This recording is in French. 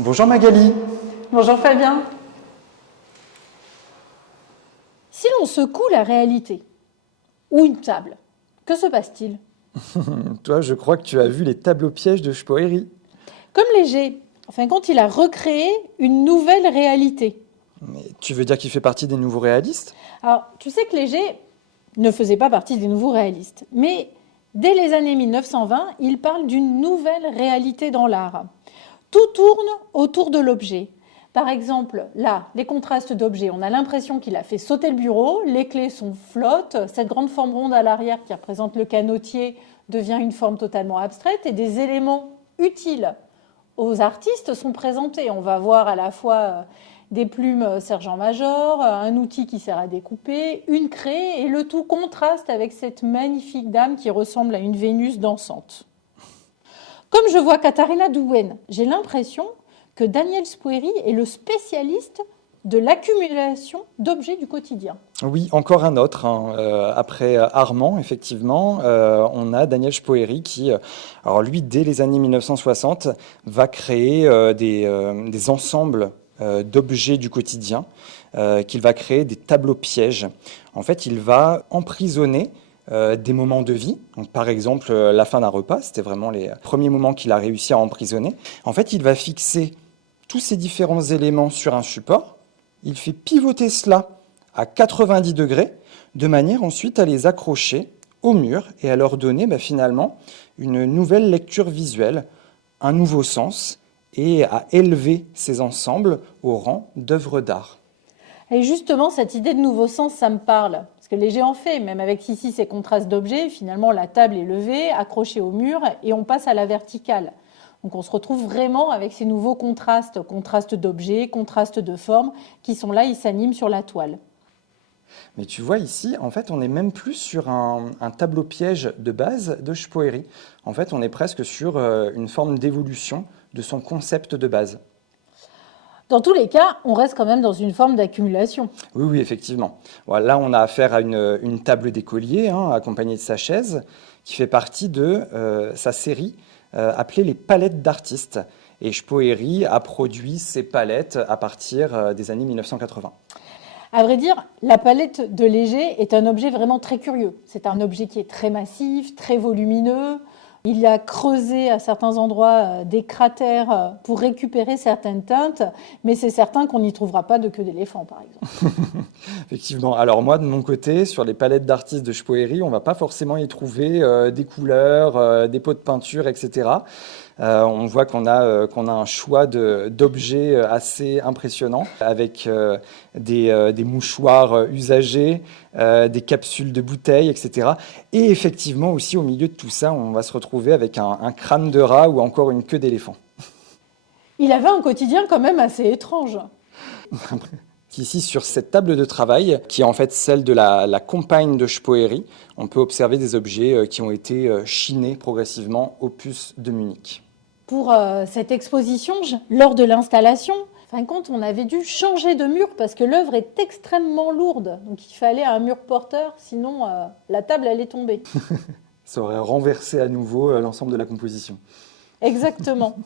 Bonjour Magali. Bonjour Fabien. Si l'on secoue la réalité, ou une table, que se passe-t-il? Toi, je crois que tu as vu les tableaux pièges de Spoeri. Comme Léger, en fin de compte, il a recréé une nouvelle réalité. Mais tu veux dire qu'il fait partie des nouveaux réalistes? Alors, tu sais que Léger ne faisait pas partie des nouveaux réalistes, mais dès les années 1920, il parle d'une nouvelle réalité dans l'art. Tout tourne autour de l'objet. Par exemple, là, les contrastes d'objets, on a l'impression qu'il a fait sauter le bureau, les clés sont flottes, cette grande forme ronde à l'arrière qui représente le canotier devient une forme totalement abstraite et des éléments utiles aux artistes sont présentés. On va voir à la fois des plumes sergent-major, un outil qui sert à découper, une craie, et le tout contraste avec cette magnifique dame qui ressemble à une Vénus dansante. Comme je vois Katharina Douwen, j'ai l'impression que Daniel Spoeri est le spécialiste de l'accumulation d'objets du quotidien. Oui, encore un autre. Après Armand, effectivement, on a Daniel Spoeri qui, alors lui, dès les années 1960, va créer des ensembles d'objets du quotidien, qu'il va créer des tableaux pièges. En fait, il va emprisonner des moments de vie. Donc, par exemple, la fin d'un repas, c'était vraiment les premiers moments qu'il a réussi à emprisonner. En fait, il va fixer tous ces différents éléments sur un support. Il fait pivoter cela à 90 degrés, de manière ensuite à les accrocher au mur et à leur donner finalement une nouvelle lecture visuelle, un nouveau sens, et à élever ces ensembles au rang d'œuvres d'art. Et justement, cette idée de nouveau sens, ça me parle. Parce que Léger en fait, même avec ici ces contrastes d'objets, finalement la table est levée, accrochée au mur, et on passe à la verticale. Donc on se retrouve vraiment avec ces nouveaux contrastes, contrastes d'objets, contrastes de formes, qui sont là, ils s'animent sur la toile. Mais tu vois ici, en fait, on n'est même plus sur un tableau piège de base de Spoeri. En fait, on est presque sur une forme d'évolution de son concept de base. Dans tous les cas, on reste quand même dans une forme d'accumulation. Oui, oui, effectivement. Voilà, là, on a affaire à une table d'écolier, accompagnée de sa chaise, qui fait partie de sa série appelée les palettes d'artistes. Et Spoeri a produit ces palettes à partir des années 1980. À vrai dire, la palette de Léger est un objet vraiment très curieux. C'est un objet qui est très massif, très volumineux. Il a creusé à certains endroits des cratères pour récupérer certaines teintes, mais c'est certain qu'on n'y trouvera pas de queue d'éléphant, par exemple. Effectivement. Alors moi, de mon côté, sur les palettes d'artistes de Spoeri, on va pas forcément y trouver des couleurs, des pots de peinture, etc. On voit qu'on a un choix d'objets assez impressionnant, avec des mouchoirs usagés, des capsules de bouteilles, etc. Et effectivement aussi, au milieu de tout ça, on va se retrouver avec un crâne de rat ou encore une queue d'éléphant. Il avait un quotidien quand même assez étrange. Ici, sur cette table de travail, qui est en fait celle de la compagne de Spoeri, on peut observer des objets qui ont été chinés progressivement au puce de Munich. Pour cette exposition, lors de l'installation, en fin de compte, on avait dû changer de mur parce que l'œuvre est extrêmement lourde. Donc il fallait un mur porteur, sinon la table allait tomber. Ça aurait renversé à nouveau l'ensemble de la composition. Exactement.